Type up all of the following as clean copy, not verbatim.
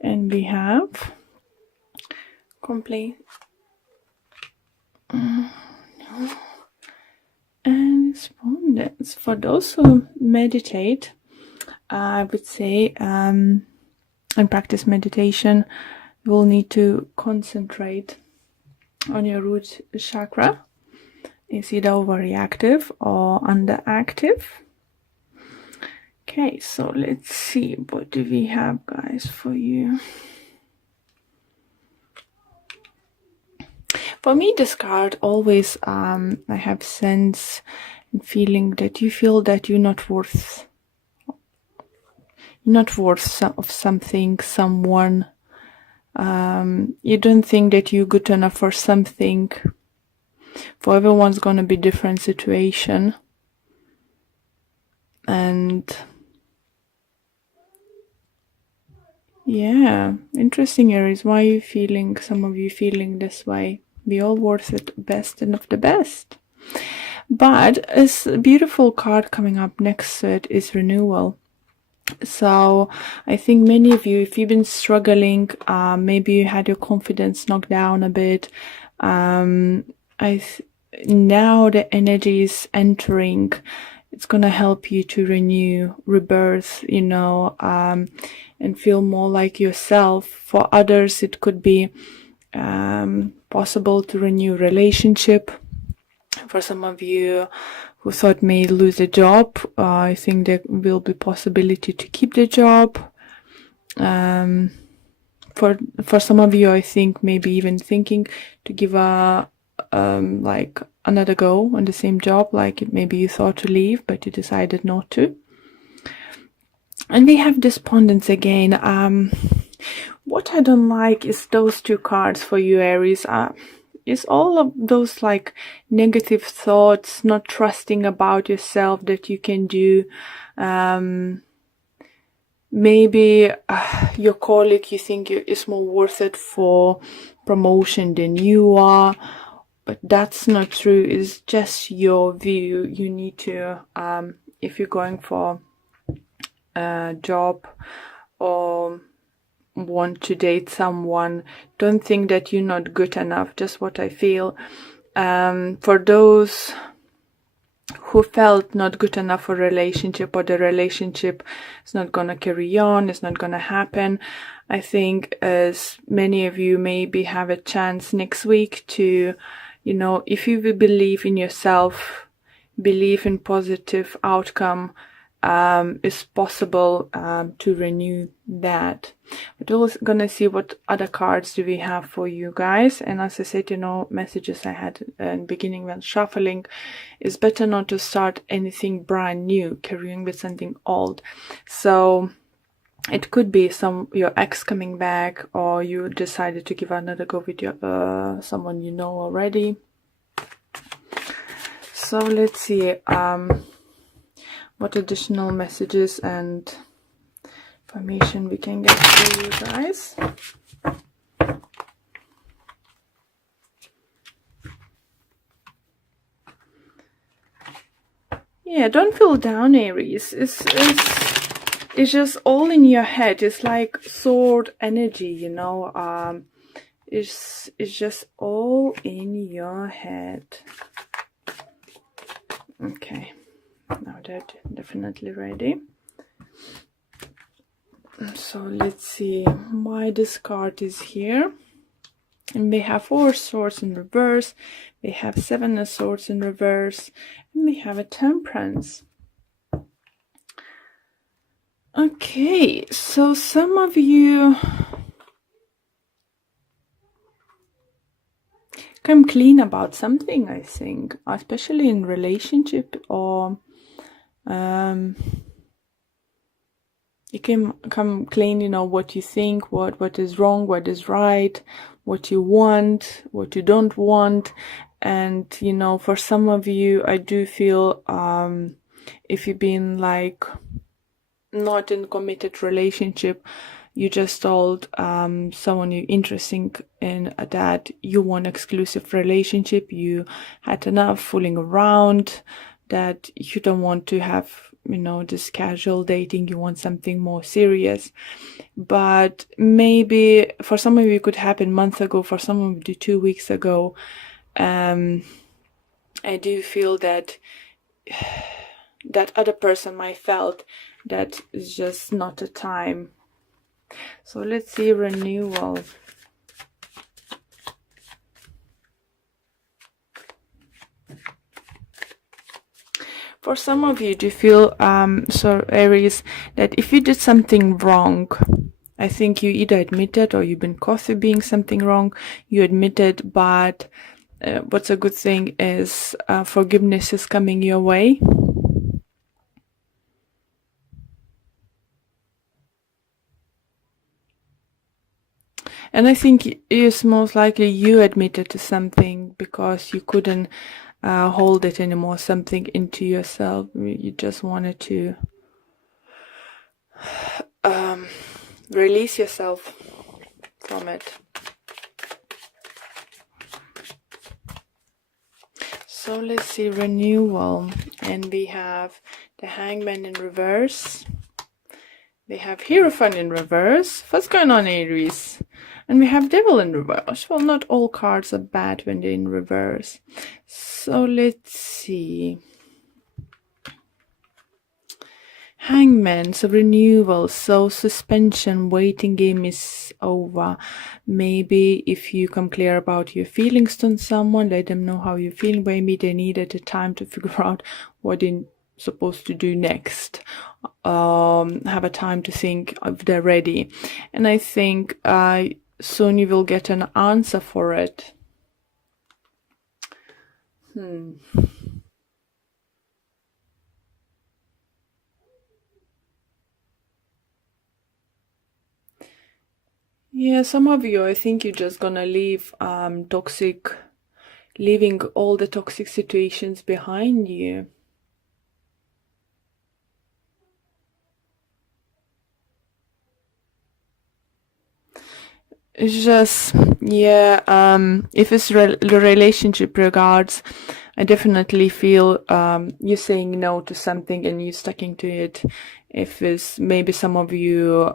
And we have complete and respondents. For those who meditate, I would say, and practice meditation, you will need to concentrate on your root chakra. Is either overreactive or underactive. Okay, so let's see, what do we have, guys, for you? For me, this card always, I have sense and feeling that you feel that you're not worth of something, someone. You don't think that you're good enough for something. For everyone's gonna be different situation. And yeah, interesting, Aries. Why are you feeling, some of you feeling this way? We all worth it, best and of the best. But a beautiful card coming up next to it is renewal. So I think many of you, if you've been struggling, maybe you had your confidence knocked down a bit. Now the energy is entering. It's going to help you to renew, rebirth, and feel more like yourself. For others, it could be possible to renew relationship. For some of you who thought may lose a job, I think there will be possibility to keep the job. For some of you, I think maybe even thinking to give like another go on the same job, like maybe you thought to leave but you decided not to. And we have despondence again. What I don't like is those two cards for you, Aries. Is all of those like negative thoughts, not trusting about yourself that you can do. Maybe your colleague, you think is more worth it for promotion than you are, but that's not true. It's just your view. You need to, if you're going for a job or want to date someone, don't think that you're not good enough. Just what I feel. For those who felt not good enough for a relationship, or the relationship is not gonna carry on, it's not gonna happen, I think as many of you maybe have a chance next week to, if you will believe in yourself, believe in positive outcome, is possible to renew that. But we're gonna see what other cards do we have for you guys. And as I said, messages I had in the beginning when shuffling, is better not to start anything brand new, carrying with something old. So it could be your ex coming back, or you decided to give another go with your someone you know already. So let's see what additional messages and information we can get for you guys. Yeah, don't feel down, Aries. It's just all in your head. It's like sword energy, It's just all in your head. Okay. Now they're definitely ready. So let's see why this card is here. And we have 4 swords in reverse. We have 7 of swords in reverse. And we have a temperance. Okay, so some of you come clean about something, I think, especially in relationship, or you can come clean, what you think, what is wrong, what is right, what you want, what you don't want. And, for some of you, I do feel, if you've been like not in committed relationship, you just told someone you're interested in that you want exclusive relationship, you had enough fooling around, that you don't want to have just casual dating, you want something more serious. But maybe for some of you it could happen months ago, for some of you 2 weeks ago. I do feel that that other person might felt that it's just not a time. So let's see renewal. For some of you, do you feel, Aries, that if you did something wrong, I think you either admitted or you've been caught for being something wrong, you admitted, but what's a good thing is forgiveness is coming your way. And I think it's most likely you admitted to something because you couldn't hold it anymore, something into yourself. You just wanted to release yourself from it. So let's see renewal. And we have the Hangman in reverse. We have Hierophant in reverse. What's going on, Aries? And we have Devil in reverse. Well, not all cards are bad when they're in reverse. So let's see. Hangman, so renewal, so suspension, waiting game is over. Maybe if you come clear about your feelings to someone, let them know how you feel. Maybe they needed a time to figure out what they're supposed to do next. Have a time to think if they're ready. And I think soon you will get an answer for it. Yeah, some of you, I think you're just gonna leave leaving all the toxic situations behind you. It's just, yeah, if it's relationship regards, I definitely feel you're saying no to something and you're sticking to it. If it's maybe some of you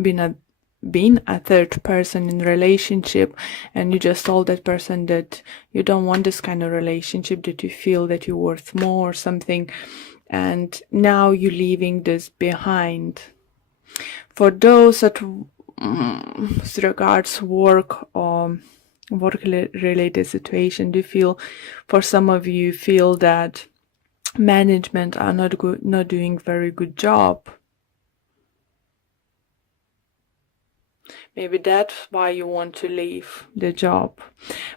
been a third person in relationship and you just told that person that you don't want this kind of relationship, that you feel that you're worth more or something, and now you're leaving this behind. For those that regards work or work related situation, do you feel, for some of you feel that management are not doing very good job? Maybe that's why you want to leave the job.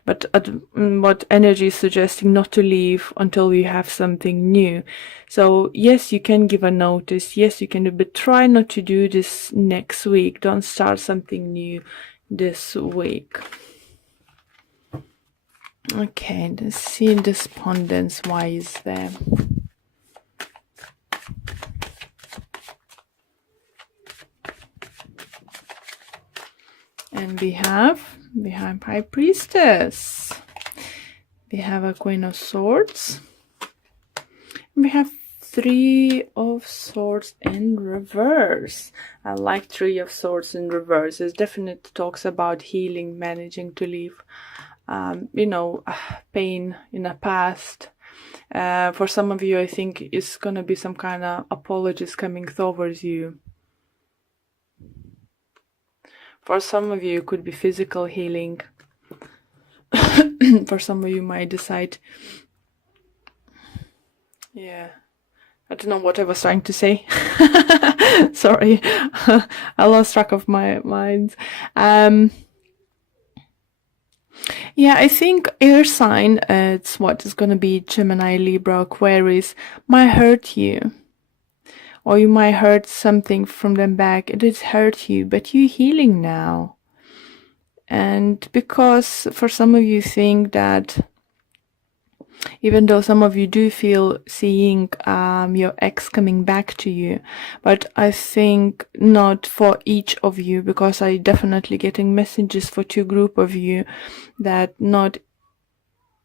But what energy is suggesting, not to leave until you have something new. So yes, you can give a notice. Yes, you can do, but try not to do this next week. Don't start something new this week. Okay, let's see despondence. Why is there? And we have High Priestess. We have a Queen of Swords. We have Three of Swords in reverse. I like Three of Swords in reverse. It definitely talks about healing, managing to leave, pain in the past. For some of you, I think it's going to be some kind of apologies coming towards you. For some of you, it could be physical healing. For some of you, might decide. Yeah. I don't know what I was trying to say. Sorry. I lost track of my mind. Yeah, I think air sign, it's what is going to be Gemini, Libra, Aquarius, might hurt you. Or you might hurt something from them back. It did hurt you, but you're healing now. And because for some of you think that, even though some of you do feel seeing your ex coming back to you, but I think not for each of you, because I definitely getting messages for two group of you that not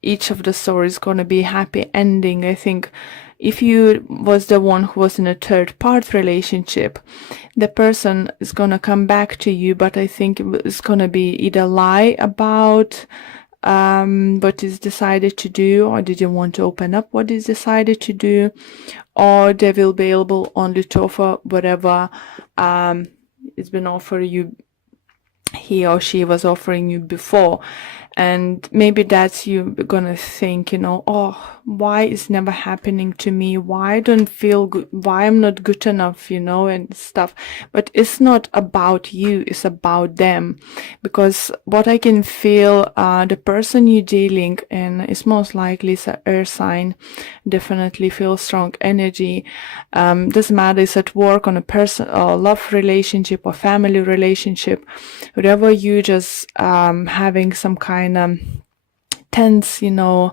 each of the stories going to be happy ending. I think if you was the one who was in a third part relationship, the person is going to come back to you, but I think it's going to be either lie about what is decided to do, or didn't want to open up what is decided to do, or they will be able only to offer whatever it's been offered you, he or she was offering you before. And maybe that's you gonna think, you know, oh, why is never happening to me? Why I don't feel good? Why I'm not good enough, you know, and stuff. But it's not about you, it's about them. Because what I can feel, the person you're dealing in is most likely it's an air sign, definitely feel strong energy. Doesn't matter, it's at work, on a person or love relationship or family relationship, whatever you just having some kind of tense, you know,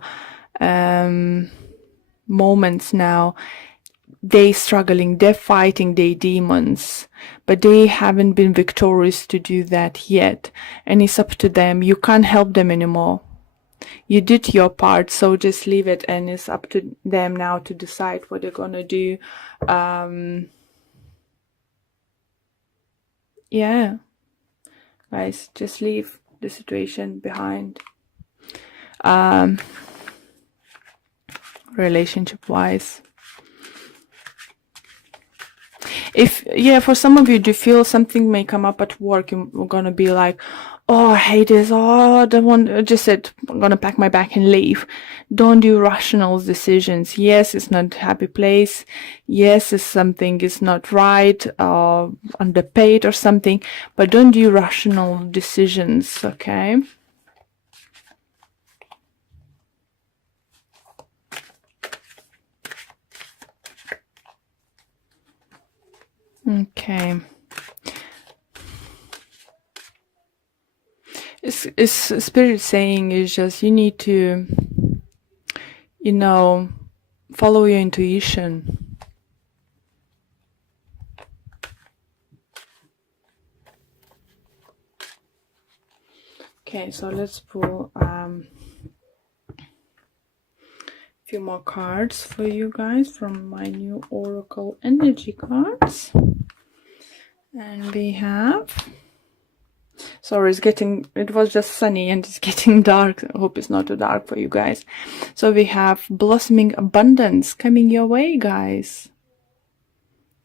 moments now. They struggling, they're fighting their demons, but they haven't been victorious to do that yet. And it's up to them. You can't help them anymore. You did your part, so just leave it, and it's up to them now to decide what they're gonna do. Yeah, guys, just leave the situation behind. Relationship wise, if for some of you, do feel something may come up at work, you're gonna be like, oh, I hate this, oh, I don't want, I just said I'm gonna pack my bag and leave. Don't do rational decisions. Yes, it's not a happy place. Yes, it's something is not right, underpaid or something, but don't do rational decisions, okay? Okay. It's spirit saying is just you need to, you know, follow your intuition. Okay, so let's pull a few more cards for you guys from my new Oracle energy cards. And we have, sorry, it was just sunny and it's getting dark. I hope it's not too dark for you guys. So we have blossoming abundance coming your way, guys.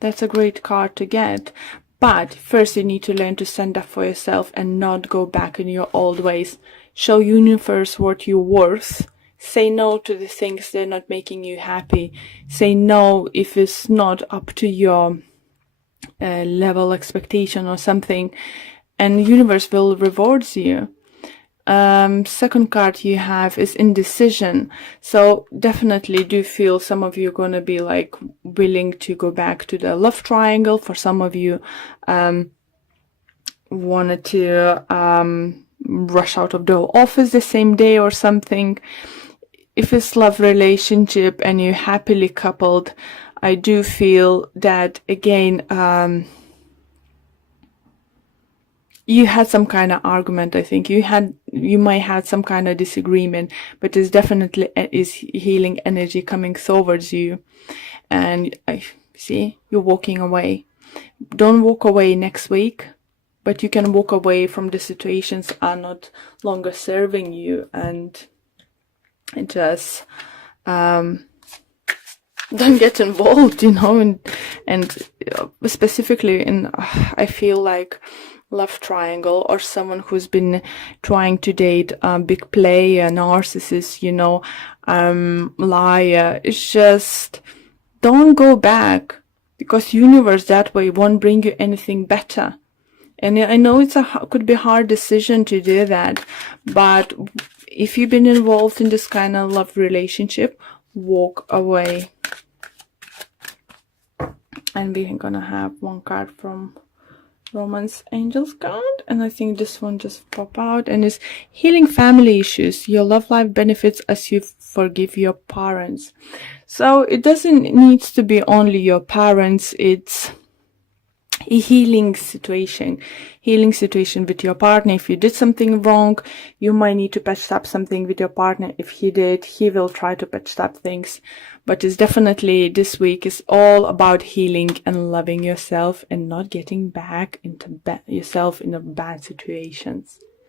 That's a great card to get. But first you need to learn to stand up for yourself and not go back in your old ways. Show universe what you're worth. Say no to the things that are not making you happy. Say no if it's not up to your level expectation or something. And universe will reward you. Second card you have is indecision. So definitely do feel some of you are going to be like willing to go back to the love triangle. For some of you wanted to rush out of the office the same day or something. If it's love relationship and you're happily coupled, I do feel that again you had some kind of argument. I think you might have some kind of disagreement, but there's definitely is healing energy coming towards you. And I see you're walking away. Don't walk away next week, but you can walk away from the situations are not longer serving you, and just don't get involved, you know, and specifically in I feel like love triangle, or someone who's been trying to date a big player, narcissist, you know, liar. It's just don't go back, because universe that way won't bring you anything better. And I know it's could be a hard decision to do that, but if you've been involved in this kind of love relationship, walk away. And we're gonna have one card from Romance Angels card, and I think this one just pop out, and it's healing family issues. Your love life benefits as you forgive your parents. So it doesn't need to be only your parents. It's a healing situation with your partner. If you did something wrong, you might need to patch up something with your partner. If he did, he will try to patch up things. But it's definitely, this week is all about healing and loving yourself and not getting back into yourself in bad situations.